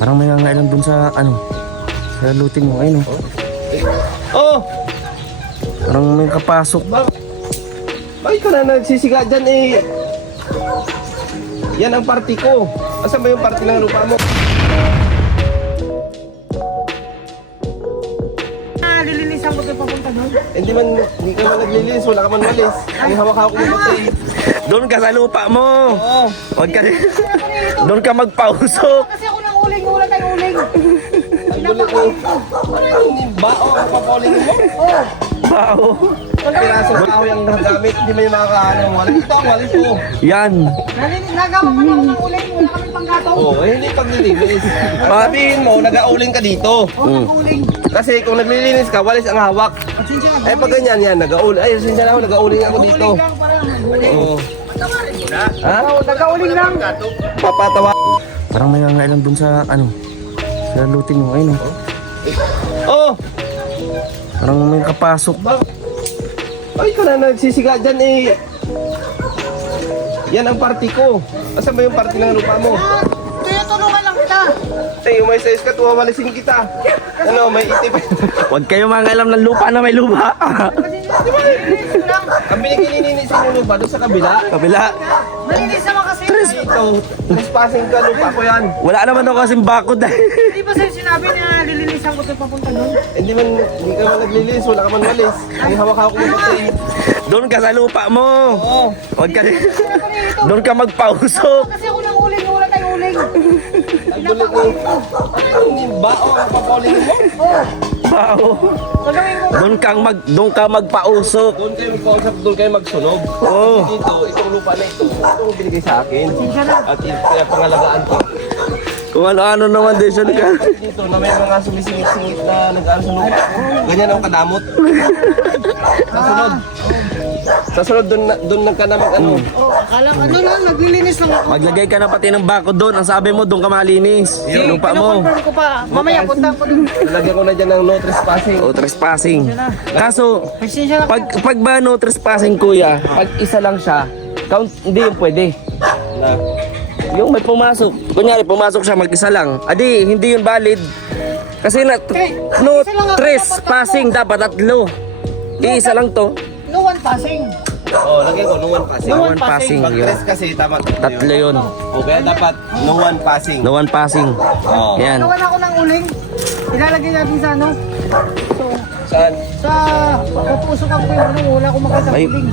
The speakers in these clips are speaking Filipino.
Parang may nangailan dun sa ano, sa lutin mo. Ayun Oh! Parang may kapasok. Bakit ka na nagsisiga dyan eh? Yan ang party ko. Asan ba yung party ng lupa mo? Lilinisan ko kayo papunta doon. Hindi ka man naglilinis, wala ka man walis. Ang hawak-hawak mo kasi. Doon ka sa lupa mo. Oo. Huwag ka doon ka magpausok. Kasi ako nang uling, wala tayong uling. Ang gulit mo. Ang bao ang papauling mo. Oo. Bao. Piraso ng kahoy ang nagamit, hindi mo yung makakaano. Walis ito ang walis mo. Yan. Nagawa ko na ako ng uling, wala kami panggatong. Oo, hindi paglilinis. Sabihin mo, nag-auling ka dito. Oo, nag-uling. Kasi kung naglilinis ka, walis ang hawak. Pasensya na. Eh pag ganyan yan, nag-auling. Ay, sinsya na ako, nag-auling ako dito. Uling lang, parang nag-uling. Oo. Ha? Oo, nag-uling lang. Papatawa. Parang may nangailan dun sa ano, sa lutin mo. Ayun Oh! Parang may kapasok. Bakit ka na nagsisiga dyan eh? Yan ang party ko. Asan ba yung party ng lupa mo? Kaya tulungan lang kita. Tay, may size ka, tuwawalisin kita. Ano, may itip. Huwag kayo mangailam ng lupa na may lupa. Pasensya na, nililinis ko lang. Ang binigilinisin yung lupa doon sa kabila. Kabila. Malinis naman kasi. Dito, trespassing ka lupa ko yan. Wala naman ako kasing bakod. Hindi ba sa'yo sinabi na lilinisan ko kayo papunta doon? Hindi ka man naglilinis, wala ka man walis. Ang hawak-hawak mo kasi. Doon ka sa lupa mo. Oo. Huwag ka Kaya pa rin ito. doon ka magpausok. Kasi ako nang uling, wala tayong uling. Ang gulit mo. Ang bao ang papauling mo. Oo. Bao. Gagawin ko. Doon ka magpausok. Doon kayo magkausap, doon kayo magsunog. Oo. Dito, itong lupa na ito, itong binigay sa akin. Pasensya na. At kaya pangalagaan ko. Kung ano-ano naman din siya Kaya pag dito na may mga sumisingit-singit na nag-ano sa lupa. Ganyan ang kadamot. Sa sunod. Sa sunod, doon ka na mag-ano. Oh, akala ano lang, naglilinis lang ako. Maglagay ka na pati ng bakod doon. Ang sabi mo, doon ka malinis. Yung lupa mo. Kino-confirm ko pa. Mamaya punta ko doon. Nalagyan ko na dyan ng no trespassing. O trespassing. Kaso, Pasensya na. pag ba no trespassing kuya, pag isa lang siya, count, hindi yung pwede. Na. Yung may pumasok, kunyari pumasok siya mag-isa lang, adi hindi yun valid. Kasi no isa lang ako, trespassing dapat tatlo. Iisa lang to. No one passing. Oh, lagyan ko, no one passing. No one passing. Pag Yun. tres kasi, tama. Tatlo yun. O kaya dapat, no one passing. No one passing. Oo. Yan. Nawan ako ng uling. Ilalagay natin sa ano. So, Saan? sa pagpusok ko yung ano, wala akong makita Ay. uling.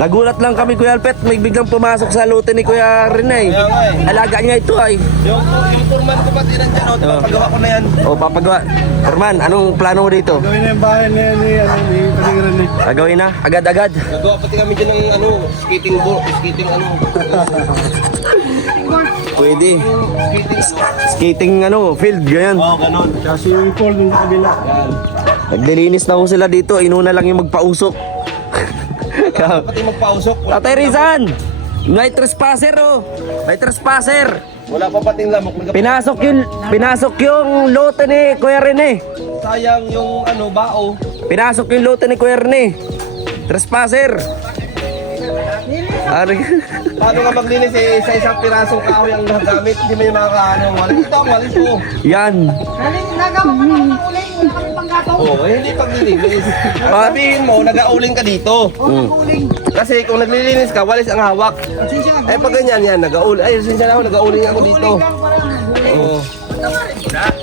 Nagulat lang kami Kuya Alpet, may biglang pumasok sa lote ni Kuya Rene. Kaya nga eh. Alaga niya ito ay. Yung foreman ko pati nandyan, o, papagawa ko na yan. O papagawa. Herman, anong plano mo dito? Gawin na yung bahay ni Paligiran ni. Gagawin na? Agad-agad? Nagawa pati kami dyan ng ano, skating board, skating ano. Pwede. Skating. Skating field, ganyan. Oo, ganon. Tsaka swimming pool dun sa kabila. Yan. Naglilinis na ho sila dito, inuna lang yung magpausok. Pati magpausok. Tatay Rizan! May trespasser oh! May trespasser! Wala pa pating lamok. Pinasok yung lote ni Kuya Rene. Sayang yung ano, bao. Pinasok yung lote ni Kuya Rene. Trespasser! Ari. Paano nga maglinis eh, sa isang pirasong kahoy ang nagamit, hindi mo yung makakaano. Walis ito ang walis mo. Yan. Nagawa ko na ako ng uling, wala kami panggatong. Oo, hindi paglilinis. Sabihin mo, nag-auling ka dito. Oo, nag-uling. Kasi kung naglilinis ka, walis ang hawak. Pasensya na. Eh pag ganyan yan, nag-auling. Ay, sinsya na ako, nag-auling ako dito. Uling lang, parang nag-uling. Oo.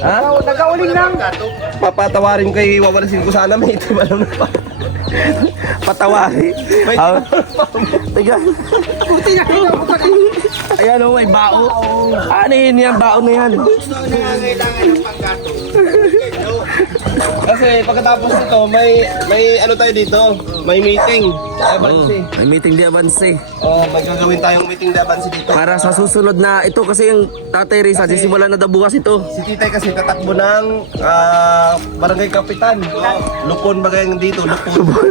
Ha? Oo, nag-uling lang. Papatawarin ko, wawalisin ko sana, may itim alam na pa. Patawari. May Ah, Tiga. Buti na kita ko pa. Ayan oh, may bao. Ano yun yan? Bao na yan. Kasi pagkatapos nito, may ano tayo dito, may meeting. Abansi. May meeting di Avance. Oh, may gagawin tayong meeting de Abansi dito. Para sa susunod na ito kasi yung Tatay Risa, sisimula na daw bukas ito. Si Titay kasi tatakbo ng barangay kapitan. Lupon ba kayang dito? Lupon.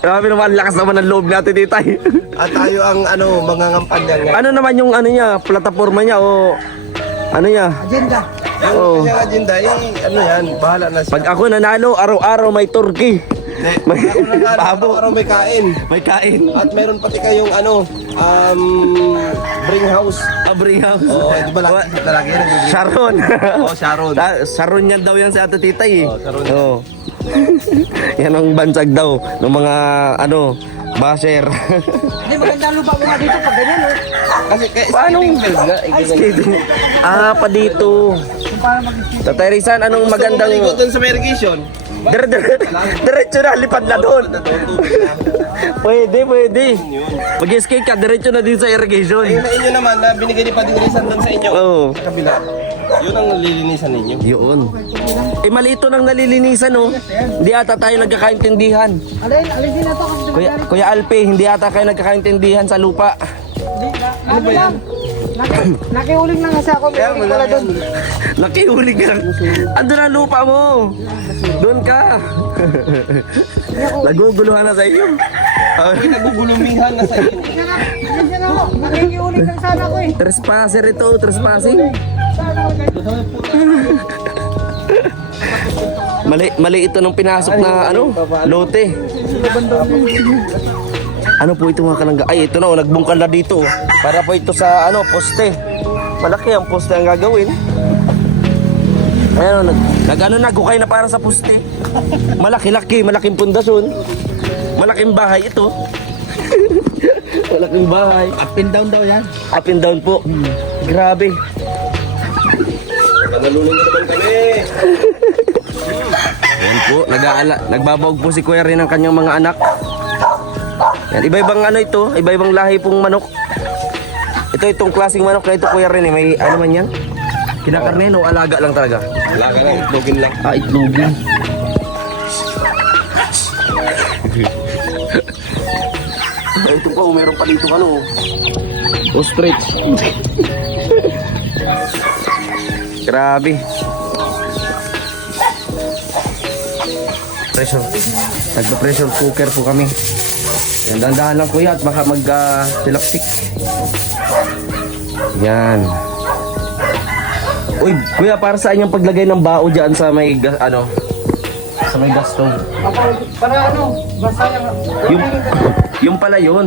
Grabe naman, lakas naman ng loob natin dito. At tayo ang ano, mga ngampanya nga. Ano naman yung ano niya, plataforma niya o ano niya? Agenda. Yung Oo. kanyang agenda, ano yan, bahala na siya. Pag ako nanalo, araw-araw may turkey. May Pabo. pabo. Araw may kain. May kain. At meron pati kayong ano, bring house. Abring house. Oo, di ba lalaki yan? Sharon. Oo, Sharon. Sharon yan daw yan si Ate Titay eh. Oo, Sharon. Oo. Yan ang bansag daw ng mga ano, basher. Hindi, maganda ang lupa mo nga dito pag ganyan, oh. Kasi kaya Paano? skating field nga. Pa dito. Kung paano mag-skate. Tatay Rizan, anong magandang... Maligo doon sa may irrigation. Diretso na, lipad na doon. Pwede. Mag-escape ka, diretso na din sa irrigation. Ayun na inyo naman na binigay ni Padingrisan doon sa inyo. Oo. Sa kabila. Yun ang nalilinisan ninyo. Yun. Eh, mali ito nang nalilinisan, oh. Hindi ata tayo nagkakaintindihan. Alin din na to kasi Kuya Alpe, hindi ata kayo nagkakaintindihan sa lupa. ano lang. Nakiuling lang kasi ako. May uling pala doon. Nakihuli ka. Ando na ang lupa mo. Doon ka. Naguguluhan na sa iyo. Ako'y nagugulumihan na sa inyo. Kasi na ako. Nakiuling lang sana ako eh. Trespasser ito, trespassing. Sana ako Mali ito nung pinasok na ano, lote. Ano po ito mga kalangga? Ay, ito na, oh, nagbungkal na dito. Para po ito sa ano, poste. Malaki ang poste ang gagawin. Ayan, nag-ano na, gukay na para sa poste. Malaki-laki, malaking pundasyon. Malaking bahay ito. Malaking bahay. Up and down daw yan. Up and down po. Grabe. Nalulong na naman kami. Ayan po, nagbabawag po si Kuya rin ng kanyang mga anak. Yan, iba-ibang ano ito, iba-ibang lahi pong manok. Itong klaseng manok na ito Kuya rin, may ano man yan? Kinakarne o alaga lang talaga? Wala ka lang, itlogin lang. Ah, itlogin. Ito pa, meron pa dito ano. Ostrich. Grabe. Nagpa-pressure cooker po kami. Yan, dahan-dahan lang kuya at baka mag-silapsik. Yan. Uy, kuya, para saan yung paglagay ng bao dyan sa may, ano, sa may gas stove? Para ano, basta yung... Yung pala yun.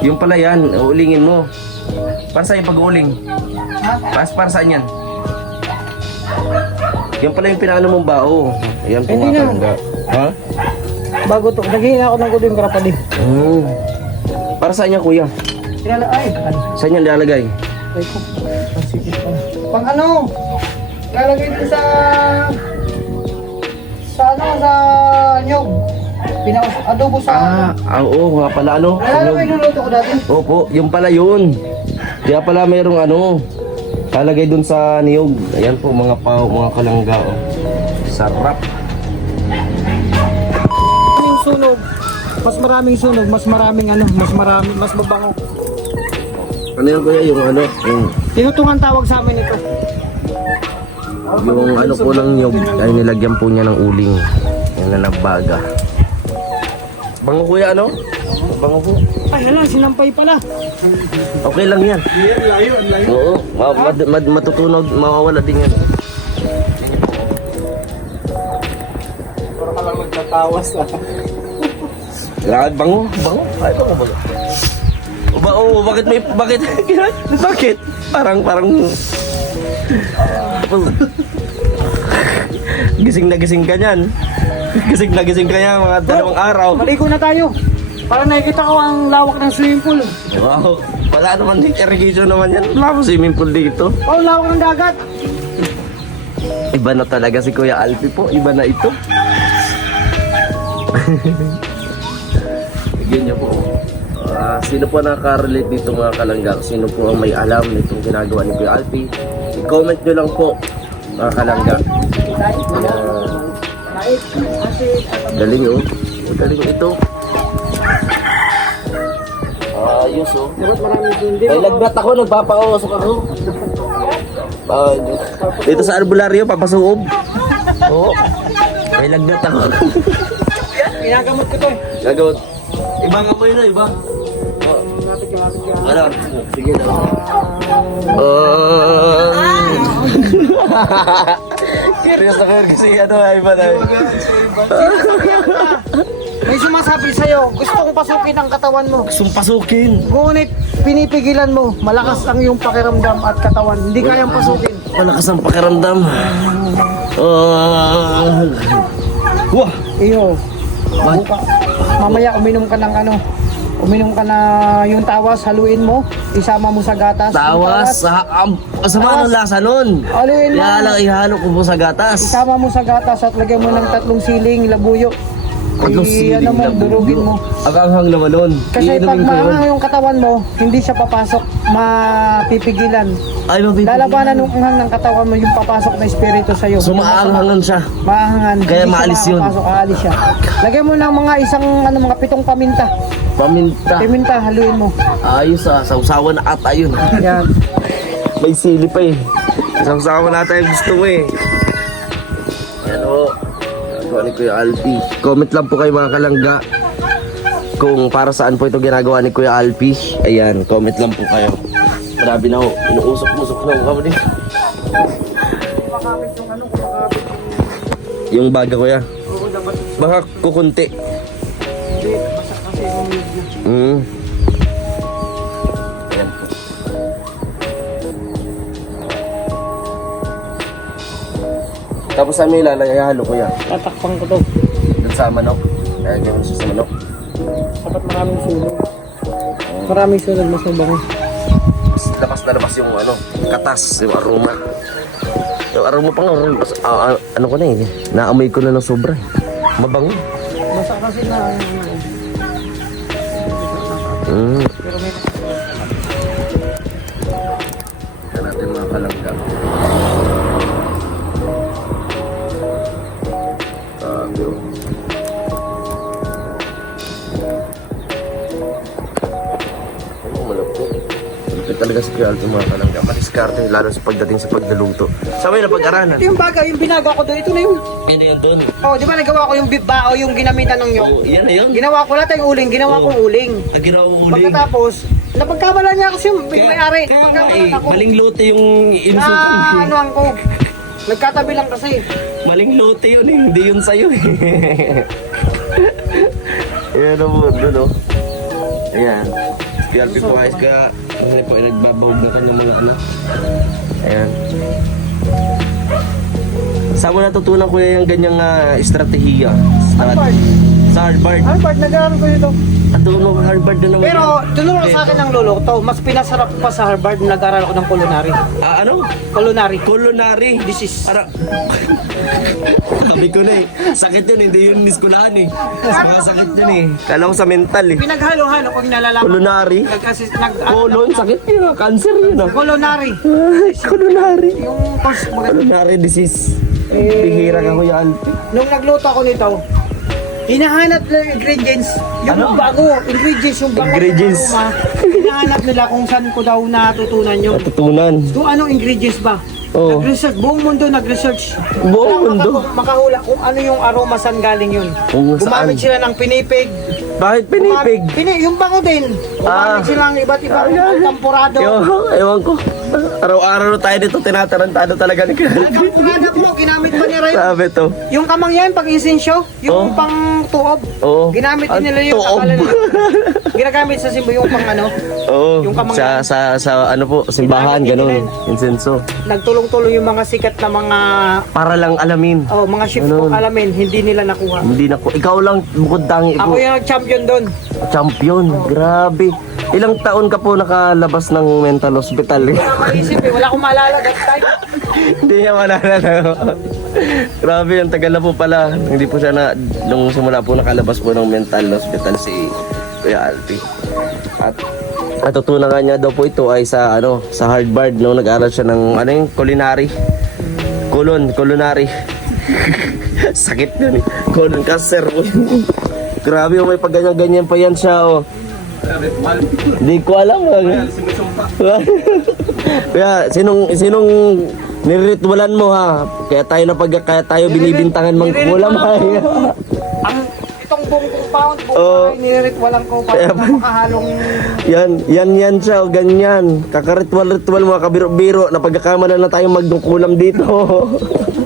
Yung pala yan, uulingin mo. Para saan yung pag-uuling? Para saan yan? Yan pala yung pinano mong bao. Ayan po Hindi mga na. kalangga. Ha? Bago to, naghihinga ako ng guding karapali. Para saan yan kuya? Ay, Saan yan nilalagay? ay ko. Pang ano, lalagay din sa ano, sa nyog. Adobo sa... Oo nga pala ano. Nalala mo yung nuluto ko dati? Opo, yung pala yun. Kaya pala mayroong ano, kalagay dun sa niyog. Ayan po mga mga kalangga. Oh. Sarap. Yung sunog, mas maraming sunog, mas maraming ano, mas mabango. Ano yan kuya, yung ano, Tinutungan tawag sa amin ito. yung ano po ng niyog ay nilagyan po niya ng uling. Yan na nagbaga. Bango kuya ano? Bango po. Ay, hala, sinampay pala. Okay lang yan. Oo, matutunog, mawawala din yan. Para ka lang nagtatawas ah. Lahat bango, bango. Ay, bango ba? Oo, bakit may, bakit? Parang, gising na gising ka niyan. Gising na gising ka niyan, mga 2 araw. Maligo na tayo. Para nakikita ko ang lawak ng swimming pool. Wow, wala naman din irrigation naman yan. Wala ko swimming pool dito. Oh, lawak ng dagat. Iba na talaga si Kuya Alpi po, iba na ito. Bigyan niyo po. Sino po nakaka-relate dito mga kalangga? Sino po ang may alam nitong ginagawa ni Kuya Alpi? I-comment nyo lang po mga kalangga. Galing oh. Galing ito. Ayos oh. Dapat maraming hindi. May lagnat ako, nagpapausok ako. Dito sa albularyo, papasuob. Oo. May lagnat ako. Ginagamot ko to eh. Gagawin. Ibang amoy na, iba. Ano? Sige na. Curious ako kasi ano, iba na. May sumasabi sa'yo, gusto kong pasukin ang katawan mo. Gustong pasukin. Ngunit pinipigilan mo, malakas ang iyong pakiramdam at katawan. Hindi kayang pasukin. Malakas ang pakiramdam. Wah! Iyo, buka. Mamaya uminom ka ng ano, uminom ka na yung tawas, haluin mo, isama mo sa gatas. Yung Tawas. Kasama ng lasa nun. Haluin mo. Kaya lang ihalo ko po sa gatas. Isama mo sa gatas at lagyan mo ng 3 siling labuyo. Tatlong siling Ano mo, labuyo. durugin mo. Ang anghang naman nun. Kasi pag Iinumin ko yun. maanghang yung katawan mo, hindi siya papasok, mapipigilan. Ay, mabibigyan. Lalabanan ng anghang ng katawan mo yung papasok na espiritu sa'yo. So maanghangan siya. Maaangan. Kaya hindi siya maalis yun. makakapasok, aalis siya. Lagyan mo ng mga mga 7 paminta. Paminta. Paminta, haluin mo. Ayos sausawan na ata yun. Yan. May sili pa eh. Sausawan na tayo gusto mo eh. Yan o. Ginagawa ni Kuya Alpi. Comment lang po kayo mga kalangga kung para saan po ito ginagawa ni Kuya Alpi. Ayan, comment lang po kayo. Grabe na ho. Inuusok-usok na ho kamo din. Yung baga kuya. Baka kukunti. Mm. Ayan po. Tapos ano ilalagay kuya? Tatakpan ko to. Doon sa manok. Ayan gawin siya sa manok. Dapat maraming sunog. Maraming sunog, mas mabango. Labas na labas yung ano, katas, yung aroma. Yung aroma pa nga, ano ko na eh. Naamoy ko na ng sobra eh. Mabango. Basta kasi na. Mm. Pero may Ito natin mga kalangga. Yun. Oh, malapit. Malapit talaga si Kuya Alto mga kalangga. Matiskarte, lalo sa pagdating sa pagdaluto. Sa may napag-aralan. ito yung baga, yung binaga ko doon, ito na yung... Hindi yun doon. Oh, di ba nagawa ko yung bao, yung ginamitan ng nyog? Oh, yan na yun. Ginawa ko lahat yung uling, ginawa kong uling. Nagiraw mo uling. Pagkatapos, napagkabala niya kasi yung may-ari. Kaya nga Napagkabala eh, ako. maling lote yung inusukan ko. Ano ang ko? Nagkatabi lang kasi. Maling lote yun eh, hindi yun sa'yo eh. Ayan o po, doon o. Ayan. PRP po guys ka, hindi po, nagbabawag na kanyang mga anak. Ayan. Saan mo natutunan kuya yung ganyang estratehiya? Harvard. Sa Harvard. Harvard, nag-aaral ko dito. Natutunan ko Harvard na naman. Pero, tunuro sa akin ng lolo to, mas pinasarap ko pa sa Harvard nung nag-aaral ako ng culinary. Ano? Culinary. Culinary. Disease. Ara. Sabi ko na eh. Sakit yun, hindi yun niskulahan eh. Sakit yun eh. Kala ko sa mental eh. Pinaghalo-halo kung nalalaman. Culinary? Kasi nag... Colon, sakit yun ah. Cancer yun ah. Culinary. Culinary. Yung course, Culinary disease. Bihira ka Kuya Alpi. nung nagluto ako nito, hinahanap nila yung ingredients, yung bago, ingredients, yung bago Ingredients. na aroma. Hinahanap nila kung saan ko daw natutunan yun. Natutunan. Kung anong ingredients ba? Oo. Nag-research, buong mundo nag-research. Buong Wala mundo? makahula kung ano yung aroma saan galing yun. Kung saan? Gumamit sila ng pinipig. Bakit pinipig? Yung bango din. Gumamit sila ng iba't ibang tampurado. Ewan ko. Araw-araw tayo dito tinatarantado talaga ni Kuya Alpi. Tampurado po, ginamit pa nila yun. Sabi to. Yung kamang yan, pag insensyo, yung pang tuob. Oo. Ginamit din nila yung Tuob. akala nila. Ginagamit sa simbo yung pang ano. Oo. Yung kamang yan. Sa ano po, simbahan, Ginamit din ganun. Insenso. Nagtulong-tulong yung mga sikat na mga Para lang alamin. mga chef ko alamin, hindi nila nakuha. Hindi na ko. Ikaw lang bukod tangi Ako ko. yung nag-champion doon. Champion. Grabe. Ilang taon ka po nakalabas ng mental hospital eh? Wala maisip eh, wala akong maalala that time. Hindi niya malala. Grabe, ang tagal na po pala. Hindi po siya na, nung simula po nakalabas po ng mental hospital si Kuya Alpi. At natutunan nga niya daw po ito ay sa ano, sa Harvard nung nag-aral siya ng ano yung culinary. Culinary. Sakit yun eh. Colon cancer po yun. Grabe, may pagganyan-ganyan pa yan siya oh. Hindi ko alam. Kaya sinong niritualan mo ha? Kaya tayo binibintangan mangkukulam. Ang itong buong compound po. Oo. Niritwalan ko para Kaya- makahalong Yan siya, o ganyan. Kakaritwal-ritwal mga kabiro-biro na pagkakamalan na tayong magdukulam dito.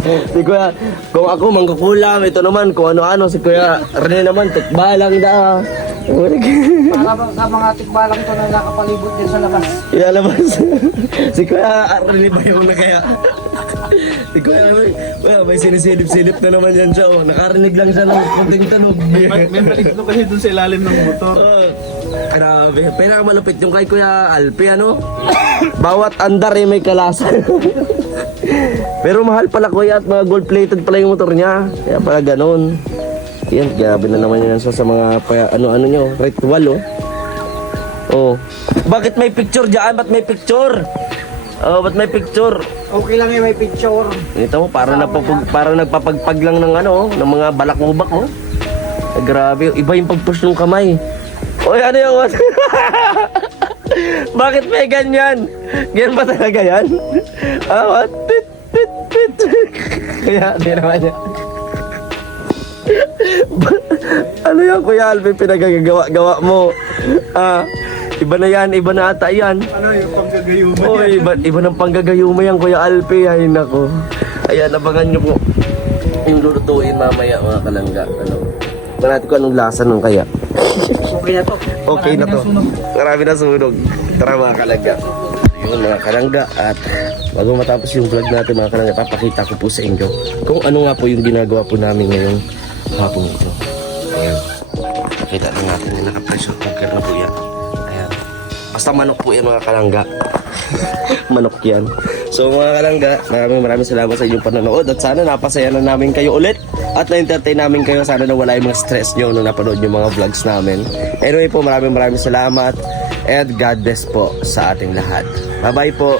Si Kuya, kung ako mangkukulam, ito naman kung ano-ano. Si Kuya Rene naman, tukbalang da. para sa mga tikbalang to na nakapalibot din sa labas. Ilalabas. Si Kuya Rene ba yung na kaya? Si Kuya Rene, may sinisilip-silip na naman yan siya. Oh. Nakarinig lang siya ng konting tunog. May maliklo kasi dun sa ilalim ng motor. Grabe. Pinakamalupit yung kay Kuya Alpi, ano? Bawat andar may kalasan. Pero mahal pala Kuya at mga gold-plated pala yung motor niya. Kaya pala ganun. Yan, grabe na naman yan sa mga ano-ano nyo, ritual, oh. Oh. Bakit may picture dyan? Ba't may picture? Oh, ba't may picture? Okay lang yung may picture. Ito mo, para nagpapagpag lang ng ano, ng mga balakubak, oh. Grabe, iba yung pag-push ng kamay. Oy, ano yung... Bakit may ganyan? Ganyan ba talaga yan? What? Pit, pit, pit. Kaya, di naman yan. Ano yan, Kuya Alvin, pinagagawa mo? Iba na yan, iba na ata yan. Ano yung panggagayuma? Oh, iba ng panggagayuma yan, Kuya Alpi. Ay, nako. Ayan, abangan nyo po yung lulutuin mamaya, mga kalangga. Ano? Marati ko anong lasa nung kaya. Okay na to. Okay na to. Marami na sunog. Tara mga kalangga. Yun mga kalangga. At bago matapos yung vlog natin mga kalangga, papakita ko po sa inyo kung ano nga po yung ginagawa po namin ngayong hapon ito. Ayan. Pakita lang natin yung naka-pressure cooker na po yan. Ayan. Basta manok po yan mga kalangga. Manok yan. So mga kalangga, maraming salamat sa inyong panonood at sana napasaya na namin kayo ulit at na-entertain namin kayo. Sana nawala yung mga stress nyo nung napanood yung mga vlogs namin. Anyway po, maraming salamat and God bless po sa ating lahat. Bye bye po.